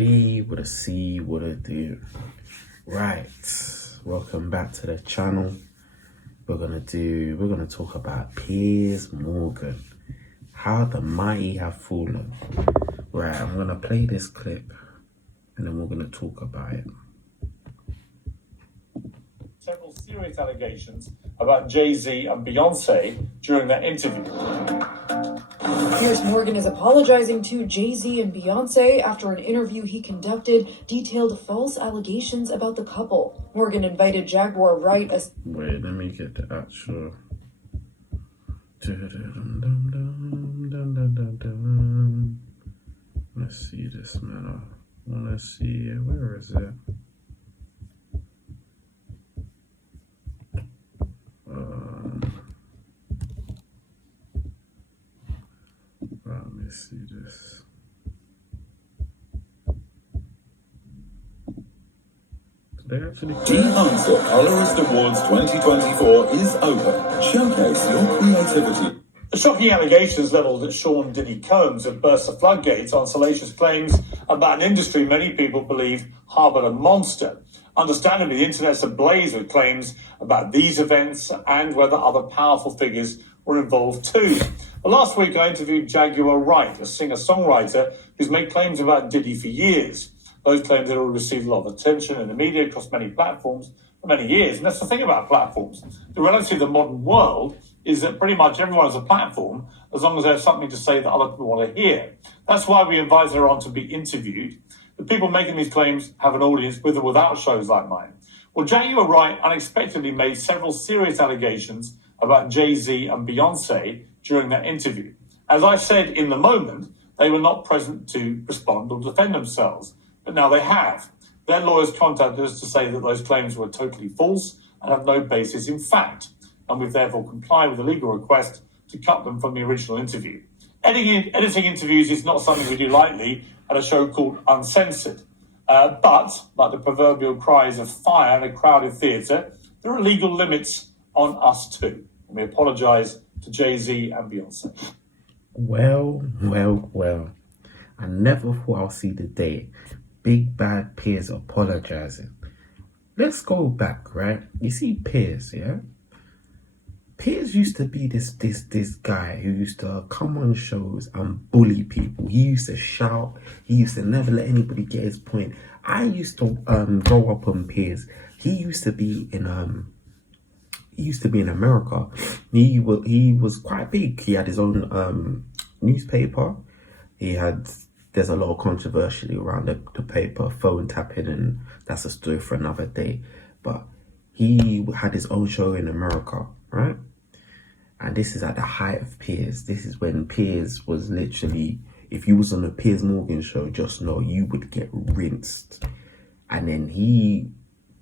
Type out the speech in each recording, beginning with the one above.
B with a C with a D. Right, welcome back to the channel. We're gonna talk about Piers Morgan, how the mighty have fallen. Right, I'm gonna play this clip and then we're gonna talk about it. Several serious allegations about Jay-Z and Beyonce during that interview. Piers Morgan is apologizing to Jay-Z and Beyonce after an interview he conducted detailed false allegations about the couple. Morgan invited Jaguar Wright as... Wait, let me get the actual... Let's see this, man. I wanna see it. Where is it? Let me see this. They actually The Answer Colorist Awards 2024 is open. Showcase your creativity. The shocking allegations levelled at Sean Diddy Combs have burst the floodgates on salacious claims about an industry many people believe harboured a monster. Understandably, the internet's ablaze with claims about these events and whether other powerful figures were involved too. Well, last week I interviewed Jaguar Wright, a singer-songwriter who's made claims about Diddy for years. Those claims had already received a lot of attention in the media across many platforms for many years. And that's the thing about platforms. The reality of the modern world is that pretty much everyone has a platform as long as they have something to say that other people want to hear. That's why we invite her on to be interviewed. The people making these claims have an audience with or without shows like mine. Well, Jaguar Wright unexpectedly made several serious allegations about Jay-Z and Beyonce during that interview. As I said in the moment, they were not present to respond or defend themselves, but now they have. Their lawyers contacted us to say that those claims were totally false and have no basis in fact, and we've therefore complied with the legal request to cut them from the original interview. Editing interviews is not something we do lightly at a show called Uncensored. But, like the proverbial cries of fire in a crowded theatre, there are legal limits on us too. And we apologise to Jay-Z and Beyonce. Well. I never thought I'll see the day Big Bad Piers apologizing. Let's go back, right? You see Piers, yeah? Piers used to be this guy who used to come on shows and bully people. He used to shout. He used to never let anybody get his point. I used to grow up on Piers. He used to be in America. He was quite big. He had his own newspaper. There's a lot of controversy around the paper, phone tapping, and that's a story for another day. But he had his own show in America, right? And this is at the height of Piers. This is when Piers was literally, if you was on a Piers Morgan show, just know you would get rinsed. And then he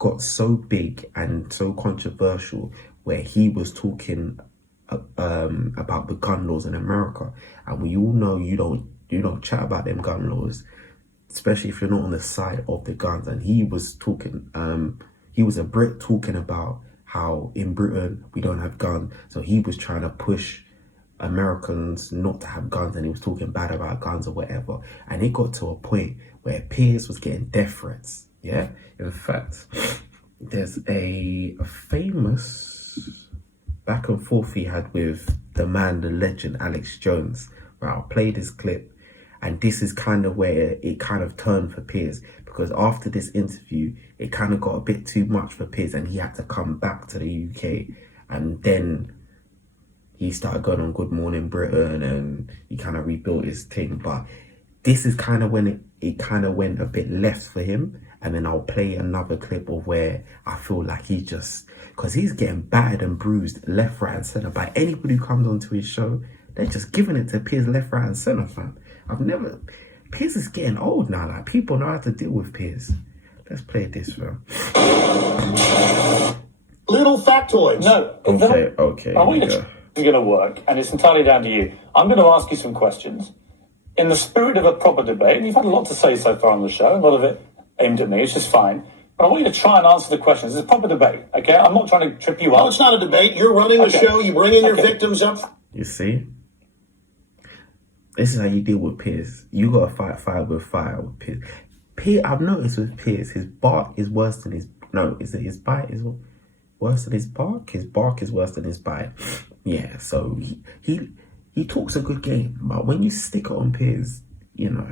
got so big and so controversial where he was talking about the gun laws in America. And we all know you don't chat about them gun laws, especially if you're not on the side of the guns. And he was talking, he was a Brit talking about how in Britain we don't have guns. So he was trying to push Americans not to have guns, and he was talking bad about guns or whatever. And it got to a point where Piers was getting death threats. Yeah, in fact, there's a famous back and forth he had with the man, the legend, Alex Jones. Right, I'll play this clip. And this is kind of where it kind of turned for Piers, because after this interview, it kind of got a bit too much for Piers and he had to come back to the UK. And then he started going on Good Morning Britain and he kind of rebuilt his thing. But this is kind of when it kind of went a bit left for him. And then I'll play another clip of where I feel like he just, because he's getting battered and bruised left, right and centre by anybody who comes onto his show. They're just giving it to Piers left, right and centre, fam. Piers is getting old now. Like, people know how to deal with Piers. Let's play this, fam. Little factoids. No. Okay. I want you to it's going to work, and it's entirely down to you. I'm going to ask you some questions. In the spirit of a proper debate, and you've had a lot to say so far on the show, a lot of it aimed at me, which is fine. But I want you to try and answer the questions. It's a proper debate, okay? I'm not trying to trip you up. No, it's not a debate. You're running the show. You bring in your victims up. You see? This is how you deal with Piers. You got to fight fire with fire with Piers. I've noticed with Piers, his bark is worse than his. No, is it his bite is worse than his bark? His bark is worse than his bite. Yeah, so he talks a good game, but when you stick it on Piers, you know,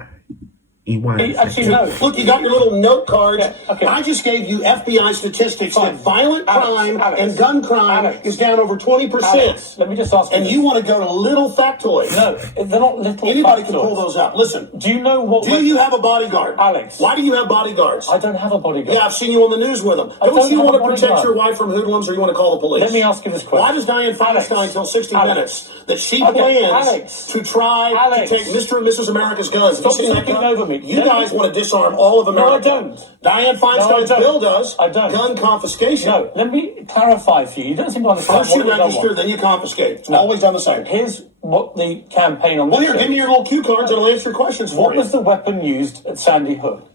he whines. Actually, no. Look, you got your little note cards. Yeah, okay. I just gave you FBI statistics Fine. that violent crime Alex, and gun crime Alex. is down over 20%. Alex, let me just ask you And this. you want to go to little factoids. No, they're not little Anybody can factoids. pull those up. Listen, Do you know what... do you have a bodyguard? Alex. Why do you have bodyguards? I don't have a bodyguard. Yeah, I've seen you on the news with them. I Don't don't you have want a to protect bodyguard. your wife from hoodlums, or you want to call the police? Let me ask you this question. Why does Dianne Feinstein Alex. tell 60 Alex. Minutes that she Okay, plans Alex. to try Alex. to take Mr. and Mrs. America's guns? Have you Stop seen that talking gun? over me. You Let guys me- want to disarm all of America. No, I don't. Dianne Feinstein's don't. bill does. I don't. Gun confiscation. No, let me clarify for you. You don't seem to understand First you what it is I register, want. then you confiscate. It's always done the same. Here's what the campaign on... Well, here, give me your little cue cards and I'll answer your questions for What you. was the weapon used at Sandy Hook?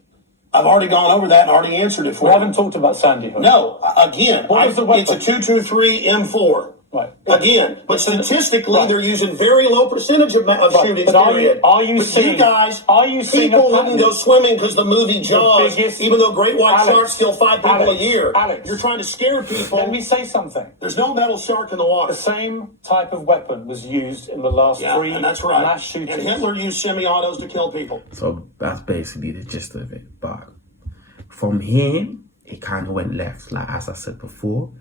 I've already gone over that and already answered it for We you. haven't talked about Sandy Hook. No, again, What was the weapon? it's a 223 M4. Right. Again, but statistically, Right. they're using very low percentage of shootings. But are period. you But seeing... you guys? Are you seeing People a wouldn't pattern? go swimming because the movie Jaws, biggest- even though great white Alex, sharks kill 5 people Alex, a year. Alex. You're trying to scare people. Let me say something. There's no metal shark in the water. The same type of weapon was used in the last Yeah, three and that's right. mass shootings. And Hitler used semi-autos to kill people. So that's basically the gist of it. But from here, it kind of went left. Like as I said before,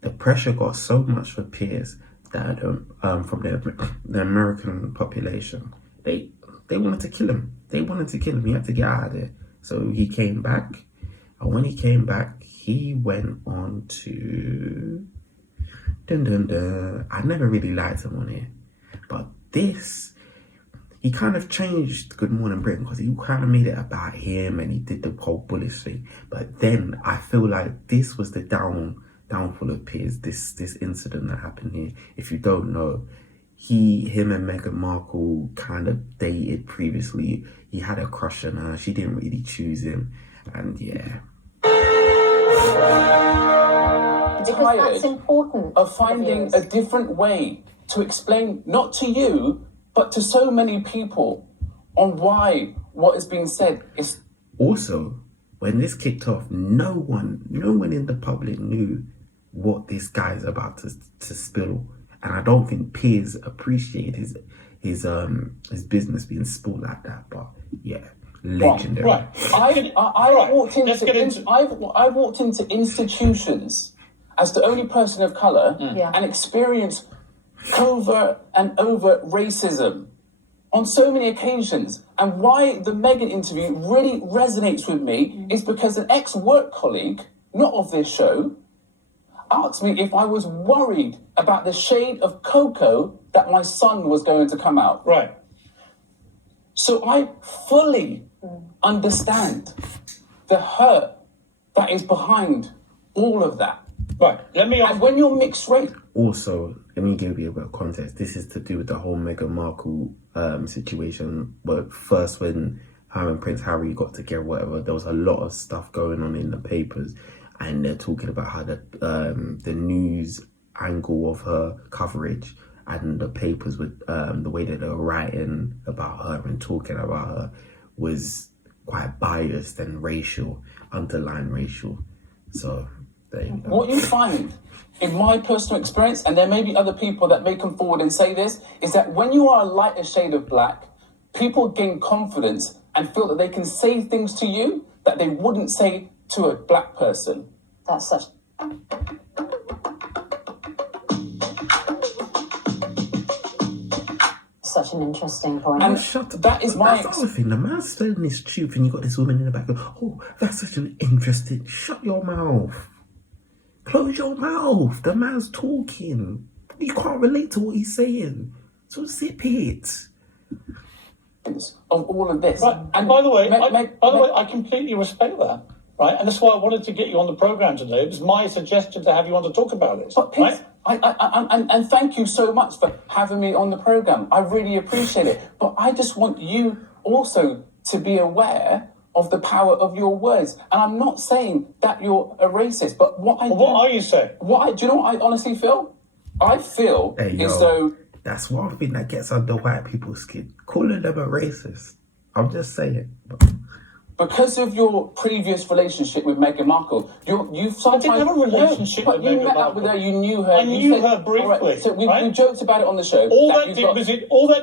the pressure got so much for Piers that from the American population, they wanted to kill him. They wanted to kill him. He had to get out of there. So he came back, and when he came back, he went on to. I never really liked him on here, but this. He kind of changed Good Morning Britain because he kind of made it about him and he did the whole bullish thing. But then I feel like this was the downfall of Piers, this incident that happened here. If you don't know, him and Meghan Markle kind of dated previously. He had a crush on her. She didn't really choose him. And yeah. Because that's important. Of finding a different way to explain, not to you, but to so many people, on why what is being said is... Also, when this kicked off, no one in the public knew what this guy's about to spill. And I don't think Piers appreciated his business being spilled like that. But yeah, legendary. Right. I walked Let's get into- I walked into institutions as the only person of colour and experienced covert and overt racism on so many occasions. And why the Meghan interview really resonates with me is because an ex-work colleague, not of this show, asked me if I was worried about the shade of cocoa that my son was going to come out. Right. So I fully understand the hurt that is behind all of that. Right. Let me ask... And when you're mixed race, Also, let me give you a bit of context. This is to do with the whole Meghan Markle situation. But first, when her and Prince Harry got together, whatever, there was a lot of stuff going on in the papers, and they're talking about how the news angle of her coverage and the papers with the way that they were writing about her and talking about her was quite biased and racial, underlying racial. So there you go. what you find, in my personal experience, and there may be other people that may come forward and say this, is that when you are a lighter shade of black, people gain confidence and feel that they can say things to you that they wouldn't say to a black person. That's such... such an interesting point. And Shut up. that is my... That's the other thing. The man's telling his truth, and you got this woman in the back. Oh, that's such an interesting. Shut your mouth. Close your mouth. The man's talking. You can't relate to what he's saying. So zip it. of all of this. Right. And by the way, Meg- I completely respect that. Right. And that's why I wanted to get you on the program today. It was my suggestion to have you on to talk about this. But right? and thank you so much for having me on the program. I really appreciate it. But I just want you also to be aware of the power of your words. And I'm not saying that you're a racist, but what are you saying? Do you know what I honestly feel? I feel as though... That's one thing that gets under white people's skin. Calling them a racist. I'm just saying. because of your previous relationship with Meghan Markle, you've sometimes... I didn't have a relationship with Meghan you met up Markle. with her, you knew her. I knew her briefly. All right, so we right? joked about it on the show. All that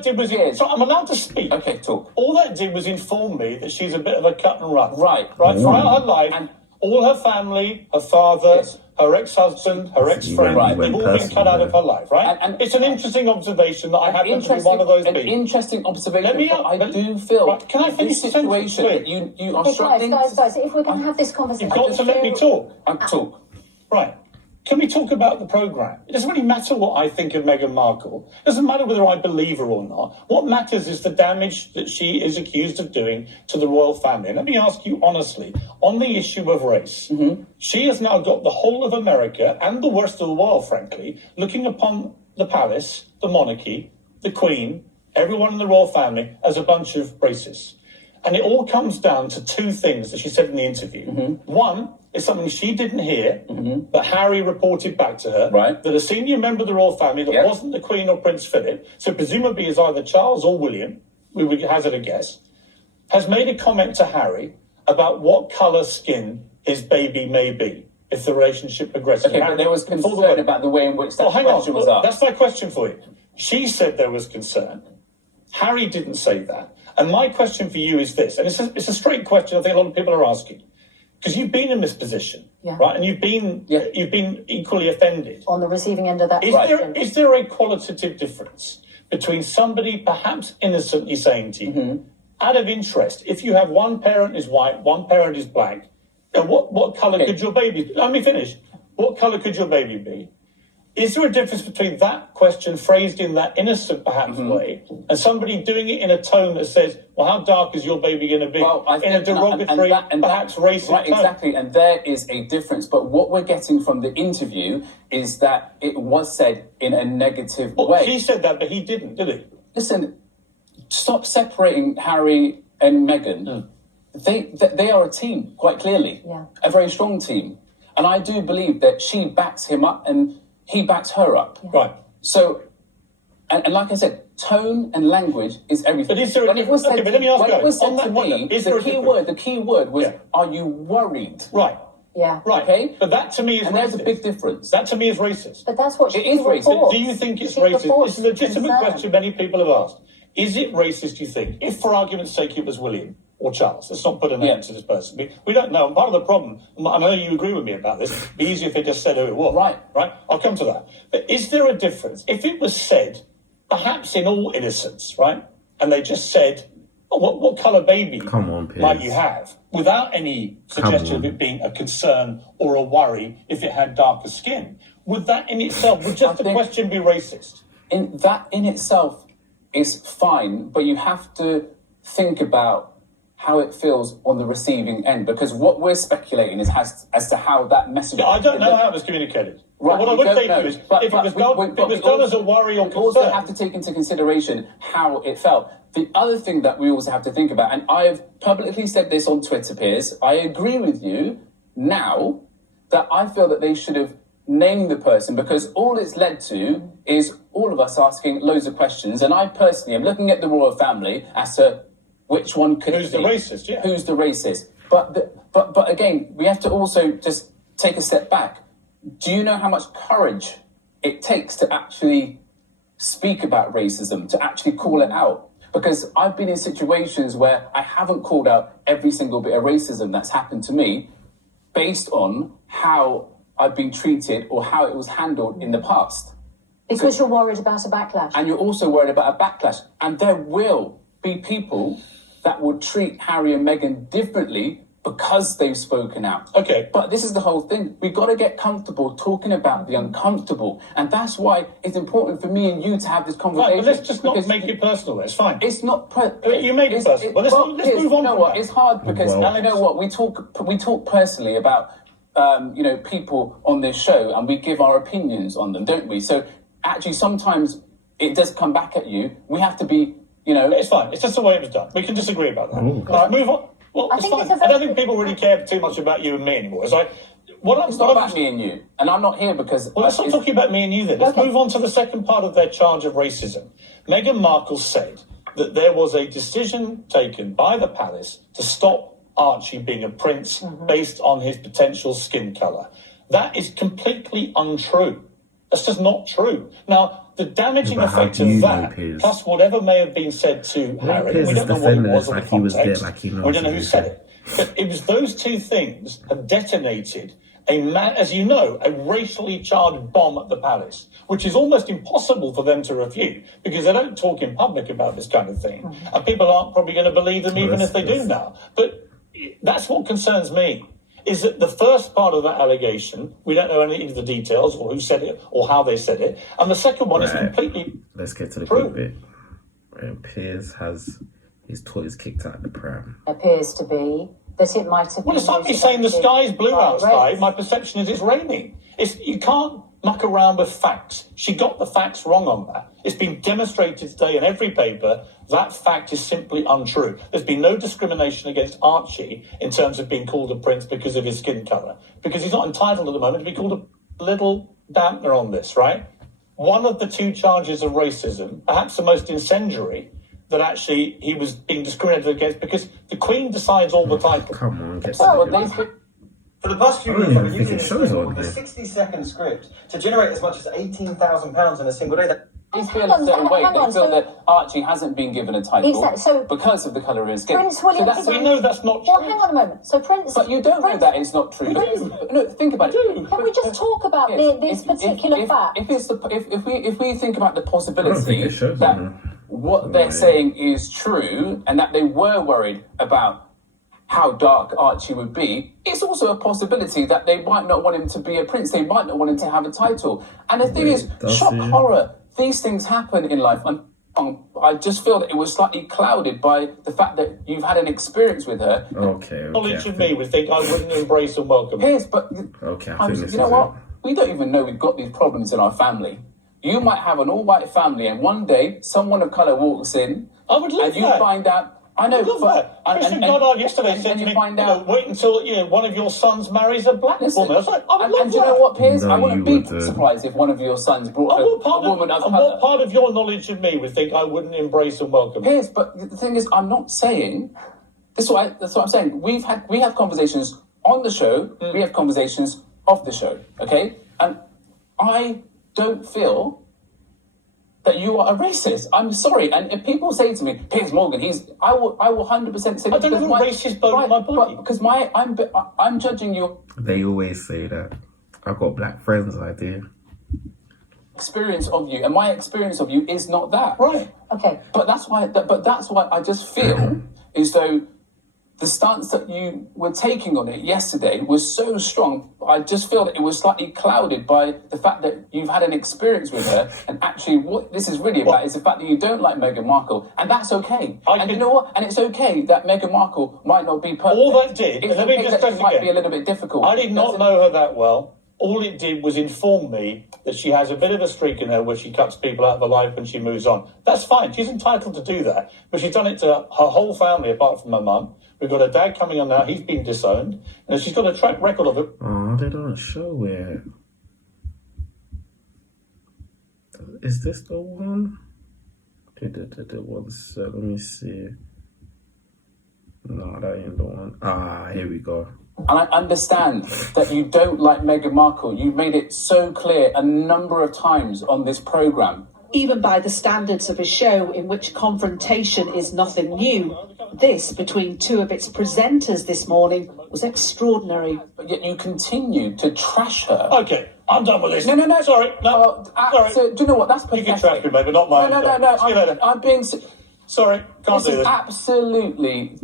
did was... Yes. So I'm allowed to speak. Okay, talk. All that did was inform me that she's a bit of a cut and run. Right. Throughout her life, all her family, her father, her ex-husband, her ex-friend, they've all been cut out of her life, right? And it's an interesting observation that I happen to be one of those people. An interesting observation, I do Right, feel can I finish this the sentence, situation that you are struggling... Guys, if we're going to have this conversation... You've got to let me talk. Talk. Right. Can we talk about the programme? It doesn't really matter what I think of Meghan Markle. It doesn't matter whether I believe her or not. What matters is the damage that she is accused of doing to the royal family. And let me ask you honestly, on the issue of race, she has now got the whole of America and the worst of the world, frankly, looking upon the palace, the monarchy, the Queen, everyone in the royal family as a bunch of racists. And it all comes down to two things that she said in the interview. One is something she didn't hear, but Harry reported back to her, that a senior member of the royal family that wasn't the Queen or Prince Philip, so presumably is either Charles or William, we would hazard a guess, has made a comment to Harry about what colour skin his baby may be if the relationship progresses. Okay, but there was concern about the way in which that question was asked. That's my question for you. She said there was concern. Harry didn't say that. And my question for you is this, and it's a straight question I think a lot of people are asking, because you've been in this position, right? And you've been equally offended. On the receiving end of that Is there a qualitative difference between somebody perhaps innocently saying to you, out of interest, if you have one parent is white, one parent is black, what colour could your baby be? Let me finish. What colour could your baby be? Is there a difference between that question phrased in that innocent, perhaps, way, and somebody doing it in a tone that says, well, how dark is your baby going to be? Well, in a derogatory, perhaps racist right, tone? Exactly, and there is a difference. But what we're getting from the interview is that it was said in a negative way. He said that, but he didn't, did he? Listen, stop separating Harry and Meghan. They are a team, quite clearly. A very strong team. And I do believe that she backs him up and he backs her up. Right. So, and like I said, tone and language is everything. But is there a difference? Okay, but let me ask you, on that point, the key word was, are you worried? Right. Yeah. Right. Okay. But that to me is and racist. there's a big difference. That to me is racist. But that's what it is racist. reports. Do you think it's She racist? reports This is a legitimate concern. question many people have asked. Is it racist, do you think, if for argument's sake it was William or Charles? Let's not put a name to this person. We don't know. And part of the problem, I know you agree with me about this, it'd be easier if they just said who it was. Right? I'll come to that. But is there a difference? If it was said, perhaps in all innocence, right, and they just said, oh, what colour baby might you have, without any suggestion of it being a concern or a worry if it had darker skin, would that in itself, would just the question be racist? In itself is fine, but you have to think about how it feels on the receiving end, because what we're speculating is as to how that message... I don't know how it was communicated. Right, what I would say to you is, if it was done as a worry or concern... We also have to take into consideration how it felt. The other thing that we also have to think about, and I have publicly said this on Twitter, Piers, I agree with you now that I feel that they should have named the person, because all it's led to is all of us asking loads of questions, and I personally am looking at the royal family as to which one could Who's the racist, yeah. Who's the racist? But again, we have to also just take a step back. Do you know how much courage it takes to actually speak about racism, to actually call it out? Because I've been in situations where I haven't called out every single bit of racism that's happened to me based on how I've been treated or how it was handled in the past. Because you're worried about a backlash. And you're also worried about a backlash. And there will be people that will treat Harry and Meghan differently because they've spoken out. Okay. But this is the whole thing. We've got to get comfortable talking about the uncomfortable. And that's why it's important for me and you to have this conversation. Right, but let's just not make it personal. It's fine. It's not... you made it personal. Well, let's move on. You know what? It's hard because, you know what? We talk personally about, people on this show, and we give our opinions on them, don't we? So actually, sometimes it does come back at you. We have to be, It's fine. It's just the way it was done. We can disagree about that. Let's move on. Well, it's fine. I don't think people really care too much about you and me anymore. It's like, it's not about me and you. And I'm not here because... Well, let's not talk about me and you then. Let's move on to the second part of their charge of racism. Meghan Markle said that there was a decision taken by the palace to stop Archie being a prince based on his potential skin colour. That is completely untrue. That's just not true. Now, the damaging but how effect do of you know that, Piers? plus whatever may have been said to Harry, Piers we is don't know what it defending was this or the like he was there, context. like he knows We don't know what who he said said. it. But it was those two things have detonated as you know, a racially charged bomb at the palace, which is almost impossible for them to refute because they don't talk in public about this kind of thing. And people aren't probably going to believe them even if they do now. But that's what concerns me, is that the first part of that allegation, we don't know any of the details or who said it or how they said it. And the second one is completely Let's get to the true. good bit. Piers has his toys kicked out of the pram. Appears to be that it might have Well, been it's like me saying the sky's blue by outside. race. My perception is it's raining. You can't muck around with facts. She got the facts wrong on that. It's been demonstrated today in every paper that fact is simply untrue. There's been no discrimination against Archie in terms of being called a prince because of his skin colour, because he's not entitled at the moment to be called a little dampener on this, right? One of the two charges of racism, perhaps the most incendiary, that actually he was being discriminated against because the Queen decides all the time. Come on, get Well, to they've been For the past few I don't weeks, I've even been think using it this shows thing on called the here. 60-second script to generate as much as £18,000 in a single day. feel a certain way. hang They on, feel so- that Archie hasn't been given a title Exactly, so- because of the colour of his skin. Prince William so that's, We know that's not true. Well, hang on a moment. So Prince... but you don't know Prince- that it's not true. No, think about it. Can we just talk about this particular fact? If we think about the I don't think possibility it shows that on what they're saying is true and that they were worried about how dark Archie would be, it's also a possibility that they might not want him to be a prince. They might not want him to have a title. And the thing is, does shock he? horror, these things happen in life. And I just feel that it was slightly clouded by the fact that you've had an experience with her. Okay. Knowledge of me would think I wouldn't embrace and welcome. Piers, but Okay, I think this you know is what? it. We don't even know we've got these problems in our family. You might have an all-white family, and one day someone of colour walks in, I would love and you that. find out. I know, I love but that. Christian Goddard yesterday said and to you me, find you know, out. wait until one of your sons marries a black Listen, woman. I was like, I would love and do you that. know what, Piers? No, I wouldn't you be would, surprised if one of your sons brought And a what woman of and colour. what part of your knowledge of me would think I wouldn't embrace and welcome? Piers, but the thing is, I'm not saying. That's what I'm saying. We have conversations on the show. We have conversations off the show. Okay, and I don't feel that you are a racist. I'm sorry. And if people say to me, Piers Morgan, I will 100% say. I don't have a racist bone in my body. Because I'm judging your They always say that. I've got black friends, I do. experience of you, and my experience of you is not that. Right. Okay. But that's why I just feel as though the stance that you were taking on it yesterday was so strong. I just feel that it was slightly clouded by the fact that you've had an experience with her, and actually what this is really about is the fact that you don't like Meghan Markle, and that's okay. You know what? And it's okay that Meghan Markle might not be perfect. All that did, It's let me okay just that stress she might again. be a little bit difficult. I did not know her that well. All it did was inform me that she has a bit of a streak in her where she cuts people out of her life and she moves on. That's fine. She's entitled to do that. But she's done it to her whole family apart from her mum. We've got her dad coming on now. He's been disowned. And she's got a track record of it. Oh, they don't show it. Is this the one? One sec, let me see. No, that ain't the one. Ah, here we go. And I understand that you don't like Meghan Markle. You've made it so clear a number of times on this programme. Even by the standards of a show in which confrontation is nothing new, this between two of its presenters this morning was extraordinary. But yet you continue to trash her. Okay, I'm done with this. No. Sorry. No. Sorry. So, do you know what? That's You pathetic. can trash me, mate, but not mine. No. See you later. I'm being... Sorry, can't This do is this. absolutely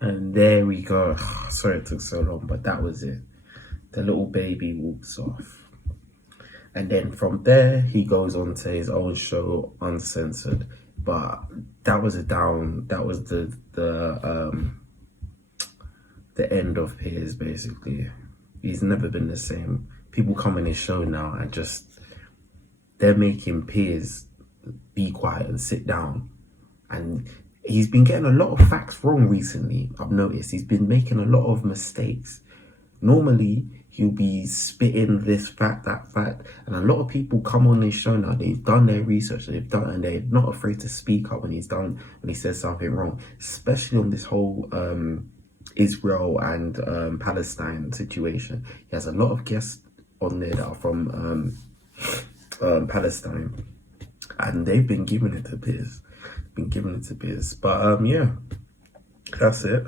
And there we go. Sorry it took so long, but that was it. The little baby walks off. And then from there, he goes on to his own show, Uncensored. But that was that was the end of Piers, basically. He's never been the same. People come on his show now and they're making Piers be quiet and sit down. And he's been getting a lot of facts wrong recently, I've noticed. He's been making a lot of mistakes. Normally, he'll be spitting this fact, that fact. And a lot of people come on his show now, they've done their research, and they're not afraid to speak up when he says something wrong. Especially on this whole Israel and Palestine situation. He has a lot of guests on there that are from Palestine, and they've been giving it to Piers. But yeah, that's it.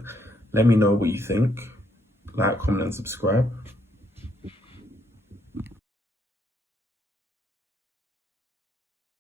Let me know what you think. Like, comment, and subscribe.